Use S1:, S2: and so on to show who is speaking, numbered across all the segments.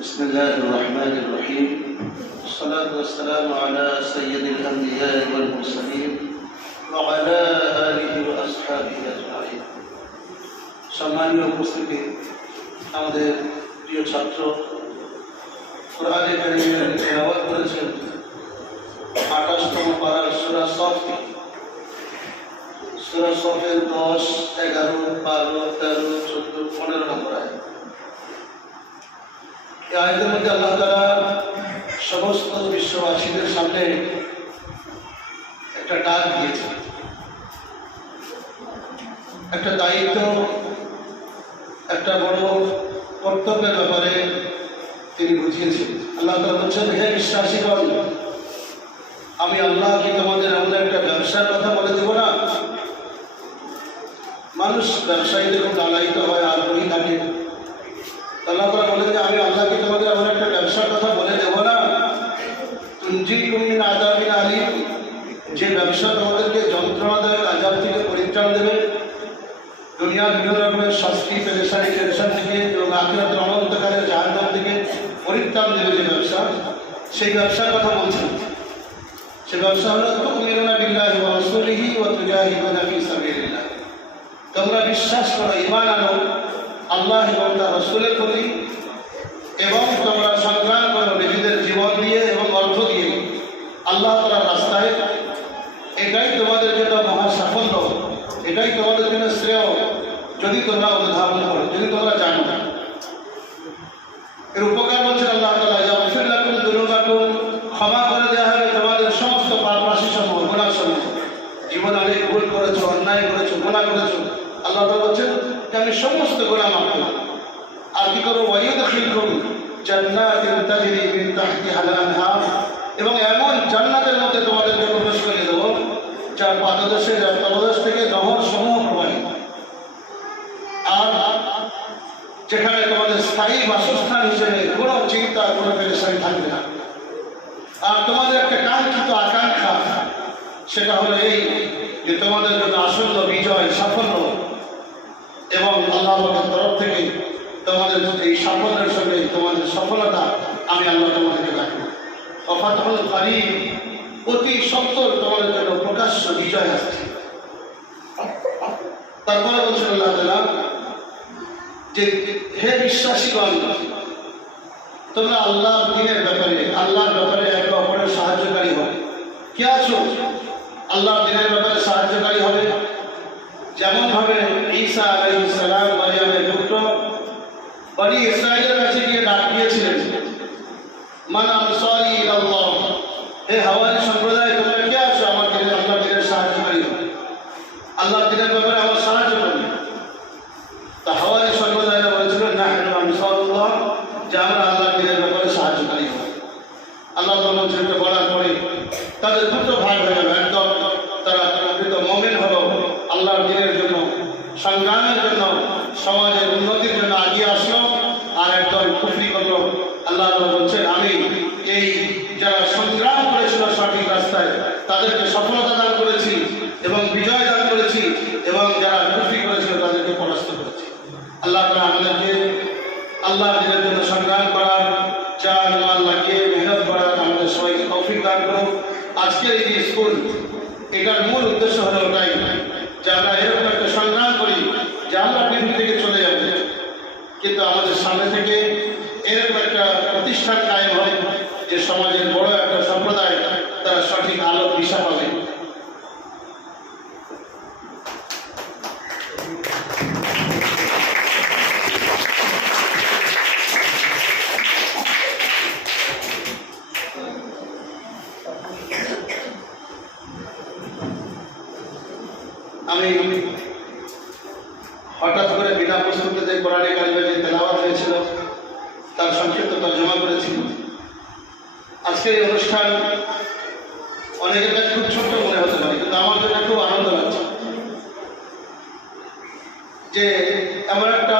S1: بسم الله الرحمن الرحيم والصلاة والسلام على سيد الأنبياء والمرسلين وعلى آله وأصحابه أجمعين সম্মানীয় উপস্থিতি আমাদের প্রিয় ছাত্র কোরআনে কারিমের তেলাওয়াত করেছেন আঠাশতম পাড়ার সুরা সফ থেকে সুরা সফের দশ এগারো বারো তেরো চোদ্দ পনেরো নম্বর আয় আয়তের মধ্যে আল্লাহ তারা সমস্ত বিশ্ববাসীদের সামনে একটা ডাক দিয়েছে একটা দায়িত্ব, একটা বড় কর্তব্যের ব্যাপারে তিনি বুঝিয়েছেন। আল্লাহ তালা বলছেন, হে বিশ্বাসীগণ, আমি আল্লাহ কি তোমাদের এমন একটা ব্যবসার কথা বলে দেব না। মানুষ ব্যবসায়ীদের লালায়িত হয় আর বই থাকে। আল্লাহ তালা বলেন যে, আমি আল্লাহকে তোমাদের এমন একটা ব্যবসার কথা বলে দেবো না? তুঞ্জি কুমিন আজাবিন আলী যে ব্যবসা তোমাদেরকে যন্ত্রণাদায়ক আজাব থেকে পরিত্রাণ দেবে। দুনিয়ার বিভিন্ন রকমের শাস্তি, পেরেশানি, টেনশন থেকে এবং আখিরাতের অনন্তকালের জাহান্নাম থেকে পরিত্রাণ দেবে যে ব্যবসা, সেই ব্যবসার কথা বলছেন। সে ব্যবসা হলো তুমিনুনা বিল্লাহি ওয়া রাসূলিহি ওয়া তুজাহিদুনা ফি তোমরা বিশ্বাস করো, ঈমান আনো। আল্লাহ এবং তার রসুলের প্রতি এবং তোমরা সংগ্রাম করো নিজেদের জীবন দিয়ে এবং অর্থ দিয়ে। আল্লাহ তালার রাস্তায়, এটাই তোমাদের জন্য মহা সাফল্য, এটাই তোমাদের জন্য শ্রেয়, যদি তোমরা অনুধাবন করো, যদি তোমরা জানো। এর উপকার বলছেন আল্লাহ তালা জাফির লাকুম দুরুগাকুম ক্ষমা করে দেওয়া হবে তোমাদের সমস্ত পাপরাশি সমূহ গুণা সমূহ জীবন অনেক ভুল করেছ অন্যায় করেছ গুণা করেছ আল্লাহ তালা বলছেন যে আমি সমস্ত গুণা মাফ করব আর কি করব ওয়াইদ খিলকুম জান্নাতিন তাজরি মিন তাহতিহাল আনহার এবং এমন জান্নাতের মধ্যে তোমাদেরকে প্রবেশ করে দেবো যার পাদদেশে যার তলদেশ থেকে নহর সমূহ প্রবাহিত আর যেখানে তোমাদের স্থায়ী বাসস্থান হিসেবে কোনো চিন্তা কোনো পেরেশানি থাকবে না। আর তোমাদের একটা কাঙ্ক্ষিত আকাঙ্ক্ষা, সেটা হলো এই যে তোমাদের জন্য আসন্ন বিজয়, সাফল্য, এবং আল্লাহর তরফ থেকে তোমাদের এই সাফল্যের সঙ্গে তোমাদের সফলতা আমি আল্লাহ তোমাদেরকে রাখব অফাত হল কারি অতি সত্তর তোমাদের জন্য প্রকাশ্য বিজয় আসছে। তারপরে বলছেন আল্লাহ যে হে বিশ্বাসীগণ, তোমরা আল্লাহর দিনের ব্যাপারে, আল্লাহর ব্যাপারে একে অপরের সাহায্যকারী হবে কে আছো? আল্লাহর দিনের ব্যাপারে সাহায্যকারী হবে যেমন ভাবে ঈসা আলাইহিস সালাম মারিয়ামের পুত্র বনি ইসরায়েলের কাছে গিয়ে ডাক দিয়েছিলেন মান আনসারি ইলাল্লাহ হে হাওয়ারি সম্প্রদায় তোমরা কে আছো আমার দিনের আল্লাহ দিনের সাহায্যকারী হবে আল্লাহর দিনের ব্যাপারে আমার সাহায্য করবে তা হাওয়ারি সম্প্রদায়রা বলেছিল না আনসারুল্লাহ যে আমরা আল্লাহর দিনের ব্যাপারে সাহায্যকারী হব আল্লাহ তাআলা সেটা বলার পরে তাদের দুটো ভাগ হয়ে গেল একদম তারা প্রকৃত মোমেন হলো আল্লাহর দিনের জন্য সংগ্রামের জন্য সমাজের উন্নতির জন্য আগিয়ে আসলো আর একদল কুফরি করল আল্লাহ তাআলা বলছেন আমি এই যারা সংগ্রাম করেছিল সঠিক রাস্তায় তাদেরকে সফলতা দান করেছি এবং বিজয় দান করেছি এবং যারা কুফরি করেছিল তাদেরকে পরাস্ত করেছি আল্লাহ তাআলা আমাদেরকে আল্লাহর দিনের জন্য সংগ্রাম করার চার মাল লাগিয়ে মেহনত করার আমাদের সবাইকে তৌফিক দান করুন আজকের এই যে স্কুল এটার মূল উদ্দেশ্য হলো ওটাই যে আমরা এরকম একটা সংগ্রাম করি যে আমরা পৃথিবী থেকে চলে যাবে। কিন্তু আমাদের সামনে থেকে এরকম একটা প্রতিষ্ঠান কায়েম হয়, যে সমাজের বড় একটা সম্প্রদায়, তারা সঠিক আলো দিশা পাবে। আমি বিনা প্রস্তুতিতে কোরআনে কারিমে যে তেলাওয়াত হয়েছিল, তার সংক্ষিপ্ত তর্জমা এই অনুষ্ঠান অনেকের কাছে খুব ছোট্ট মনে হতে পারে, কিন্তু আমার জন্য খুব আনন্দ লাগছে। যে এমন একটা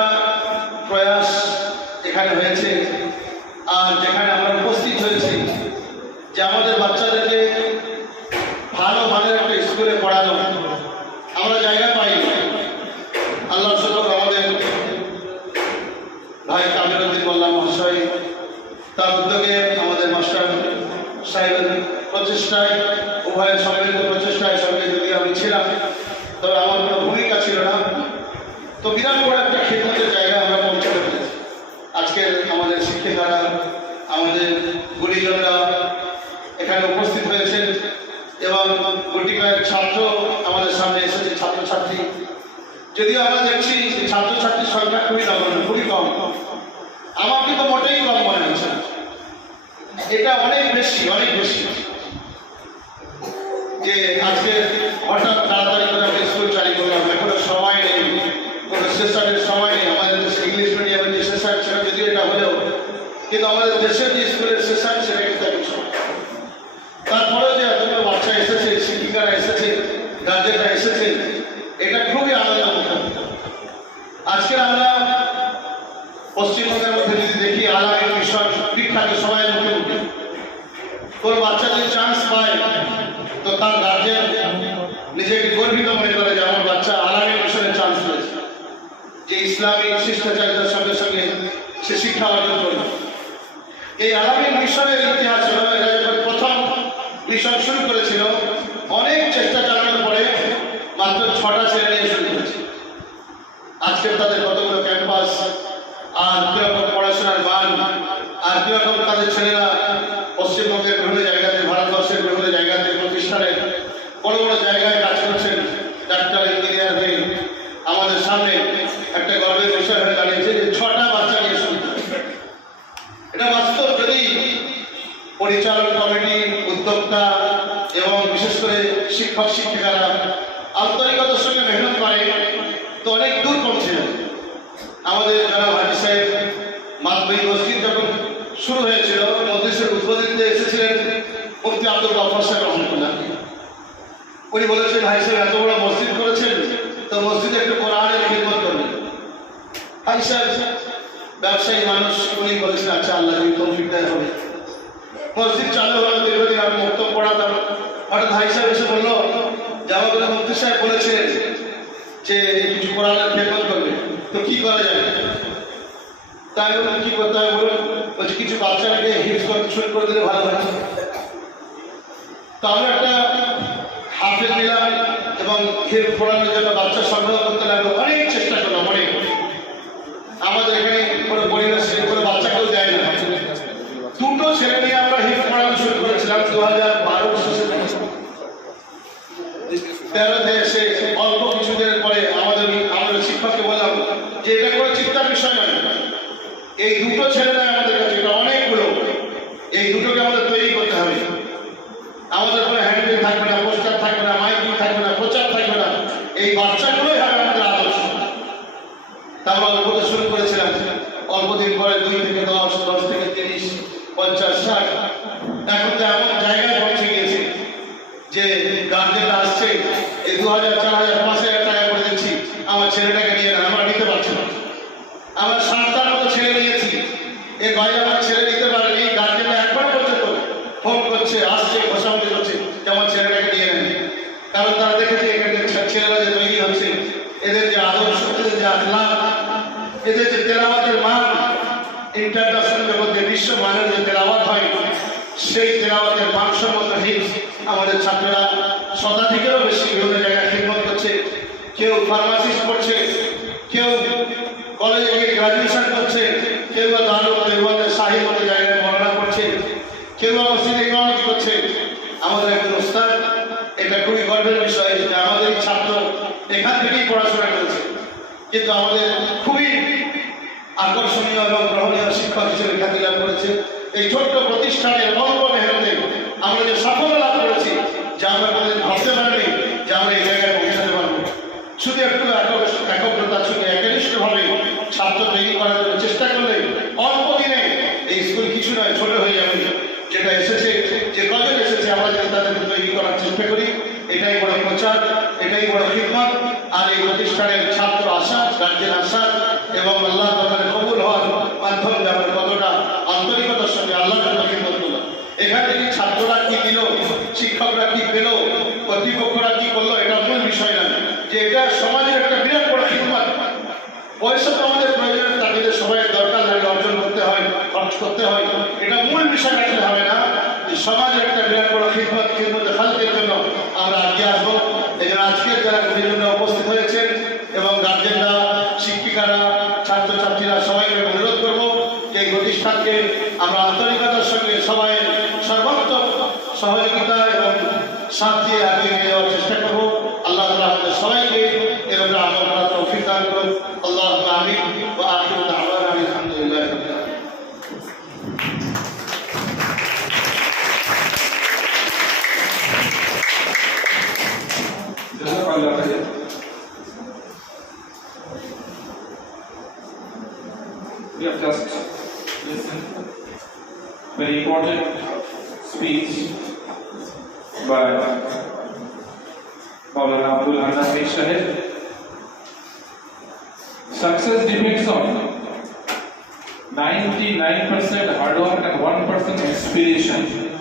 S1: প্রয়াস এখানে হয়েছে, আর যেখানে আমরা উপস্থিত হয়েছি, যে আমাদের বাচ্চাদেরকে ভালো মানের একটা স্কুলে পড়ানো আমরা জায়গা পাই আল্লাহ শুক্র আমাদের ভাই কামিরুদ্দিন মোল্লা মহাশয় তার উদ্যোগে আমাদের মাস্টার সাহেবের প্রচেষ্টায়, উভয়ের সম্মিলিত প্রচেষ্টায় সঙ্গে যদি আমি ছিলাম, তবে আমার কোনো ভূমিকা ছিল না। তো বিরাট বড় একটা খেদমতের জায়গায় আমরা পৌঁছাতে পেরেছি। আজকের আমাদের শিক্ষিকারা, আমাদের গুরুজনরা এখানে উপস্থিত হয়েছেন এবং গুটি কয়েক ছাত্র আমাদের সামনে এসেছে, ছাত্রছাত্রী। যদিও আমরা দেখছি ছাত্রছাত্রীর সংখ্যা খুবই নগণ্য, খুবই কম। আমার কিন্তু মোটেই। এটা অনেক বেশি অনেক বেশি। যে আজকে হঠাৎ তাড়াতাড়ি করে আমরা স্কুল চালু করলাম, এখন সময় নেই। কোনো সেশনের সময় নেই। আমাদের দেশে ইংলিশ মিডিয়ামের যে সেশন সেটা যদিও এটা হলেও, কিন্তু আমাদের দেশের যে স্কুলের সেশন সেটা কিন্তু একই সময় তারপরে যে এতগুলো বাচ্চা এসেছে শিক্ষিকারা এসেছে গার্জেনরা এসেছে এটা খুবই আনন্দ আজকে আমরা পশ্চিমবঙ্গের মধ্যে যদি দেখি আলামের বিষয় বিখ্যাত সবাই মুখে মুখে কোন বাচ্চা যদি চান্স পায় তো তার গার্জেন নিজেকে গর্বিত মনে করে যে আমার বাচ্চা আলামের মিশনে চান্স পেয়েছে যে ইসলামী শিষ্টাচারিতার সঙ্গে সঙ্গে সে শিক্ষা অর্জন করবে এই আলামীর মিশনের ইতিহাস প্রথম মিশন শুরু করেছিল। অনেক চেষ্টা চালানোর পরে মাত্র ছটা ছেলে নিয়ে শুরু করেছে। আজকে তাদের কতগুলো ক্যাম্পাস আর কীরকম পড়াশোনার মান, আর কীরকম তাদের ছেলেরা পশ্চিমবঙ্গের বিভিন্ন জায়গাতে, ভারতবর্ষের বিভিন্ন জায়গাতে প্রতিষ্ঠানে বড় বড় জায়গায় কাজ করছেন ডাক্তার ইঞ্জিনিয়ার হয়ে আমাদের সামনে একটা গর্বের বিষয় হয়ে দাঁড়িয়েছে যে ছটা বাচ্চা নিয়ে শুরু করেছে। এটা বাস্তব যদি পরিচালন কমিটি উদ্যোক্তা এবং বিশেষ করে শিক্ষক শিক্ষিকারা আন্তরিকতার সঙ্গে মেহনত করে, তো অনেক দূর পৌঁছে আমাদের জনাব হাজি সাহেব মাতবই মসজিদ যখন শুরু হয়েছিল মসজিদের উদ্বোধনীতে এসেছিলেন মুফতি আব্দুল গফর সাহেব রহমতুল্লাহ উনি বলেছেন, ভাই সাহেব, এত বড় মসজিদ করেছেন, তো মসজিদে একটু কোরআনের খিদমত করবেন। ভাই সাহেব, ব্যবসায়ী মানুষ, উনি বলেছেন আচ্ছা আল্লাহ তৌফিক দেয় হবে মসজিদ চালু হলো দীর্ঘদিন আমি বক্তব্য পড়াতাম। হঠাৎ ভাই সাহেব এসে বলল, যে মুফতি সাহেব বলেছেন যে কিছু কোরআনের খেদমত করবে। তো কি করা যায়? তাই বললাম, কি করতে হবে বলুন? বলছে, কিছু বাচ্চাকে হিপস করতে শুরু করে দিলে ভালো হয়। তো একটা হাফেজ নিলাম এবং হিপ পড়ানোর জন্য বাচ্চা সংগ্রহ করতে লাগল। অনেক চেষ্টা করলাম, অনেক। আমাদের এখানে কোনো পরিবেশ কোনো বাচ্চাকেও দেয় না। দুটো ছেলে নিয়ে আমরা হিপ পড়ানো শুরু করেছিলাম দু হাজার বারো তেরোতে এসে অল্প কিছুদিনের পরে আমাদের আমাদের শিক্ষককে বললাম যে এটা কোনো চিন্তার বিষয় নয়। এই দুটো ছেলে নয় আমাদের কাছে, এটা অনেকগুলো। এই দুটোকে আমাদের তৈরি করতে হবে। আমাদের কোনো হ্যান্ডবিল থাকবে না পোস্টার থাকবে না মাইকিং থাকবে না, প্রচার থাকবে না। এই বাচ্চাগুলোই হবে আমাদের আদর্শ। তারপর অল্পতে শুরু করেছিলাম। অল্প দিন পরে দুই থেকে দশ দশ থেকে তিরিশ, পঞ্চাশ, ষাট। এখন তো এমন জায়গায় পৌঁছে গিয়েছে যে গার্জেনরা আসছে এই দু হাজার চার হাজার পাঁচ হাজার টাকা করে দিচ্ছি। আমার ছেলেটাকে নিয়ে না, আমরা নিতে পারছি না। আমরা সাতটার মতো ছেলে নিয়েছি। এর বাইরে আমার ছেলে নিতে পারেনি গার্জেনরা একবার পর্যন্ত ফোন করছে, আসছে ঘোষামতি করছে যে আমার ছেলেটাকে নিয়ে নেন কারণ তারা দেখেছে এখানে ছেলেরা যে তৈরি হচ্ছে, এদের যে আদর্শ, এদের যে আখলাক এদের যে তেলাওয়াতের মান ইন্টারন্যাশনাল জগতে বিশ্ব মানের যে তেলাওয়াত হয় সেই তেলাওয়াতের মানসম্মত হিপস আমাদের ছাত্ররা শতাধিকেরও বেশি বিভিন্ন জায়গায় খিদমত করছে, কেউ ফার্মাসিস্ট পড়ছে কেউ কলেজে গিয়ে গ্রাজুয়েশন করছে, কেউ বা দারুল শাহী মতো জায়গায় পড়াশোনা করছে, কেউ বা মসজিদে করছে। আমাদের একজন উস্তাদ, এটা খুবই গর্বের বিষয় যে আমাদের ছাত্র এখান থেকেই পড়াশোনা করেছে। কিন্তু আমাদের খুবই আকর্ষণীয় এবং গ্রহণীয় শিক্ষক হিসেবে খ্যাতি লাভ করেছে। এই ছোট্ট প্রতিষ্ঠানের অল্প মেহনতে আমরা যে সাফল্য লাভ করেছি, যা আমরা কোনোদিন ভাবতে পারিনি, যে আমরা এই জায়গায় পৌঁছাতে পারব। শুধু একটু একগ্রতার সঙ্গে একনিষ্ঠভাবে ছাত্র তৈরি করার জন্য চেষ্টা করলে অল্প দিনে এই স্কুল কিছু নয়, ছোট হয়ে যাবে। যেটা এসেছে, যে কজন এসেছে, আমরা যেন তাদেরকে তৈরি করার চেষ্টা করি। এটাই বড় প্রচার, এটাই বড় খিদমত। আর এই প্রতিষ্ঠানের ছাত্র আসা গার্জেন আসা এবং আল্লাহ তাদের কবুল হওয়ার মাধ্যম যেমন শিক্ষকরা কি পেল কর্তৃপক্ষরা কি করল, এটা মূল বিষয় না। যে এটা সমাজের একটা বিরাট বড় খিদমাত পয়সা তো আমাদের প্রয়োজনের তাদের সবাই দরকার লাগে অর্জন করতে হয়, খরচ করতে হয়, এটা মূল বিষয় রাখলে হবে না। যে সমাজে একটা বিরাট বড় খিদমাত খিদমত খালকের জন্য আমরা আগে আসব। এই জন্য আজকের যারা বিভিন্ন উপস্থিত হয়েছেন
S2: listened very important speech by Maulana Abdul Hanan Mir Shahid. Success depends on 99% hard work and 1% inspiration.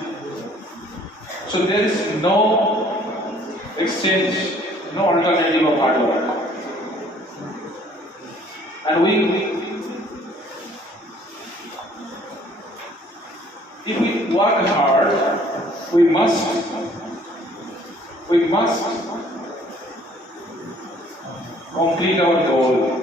S2: So there is no exchange, no alternative of hard work. And we, we work hard, we must, we must complete our goal.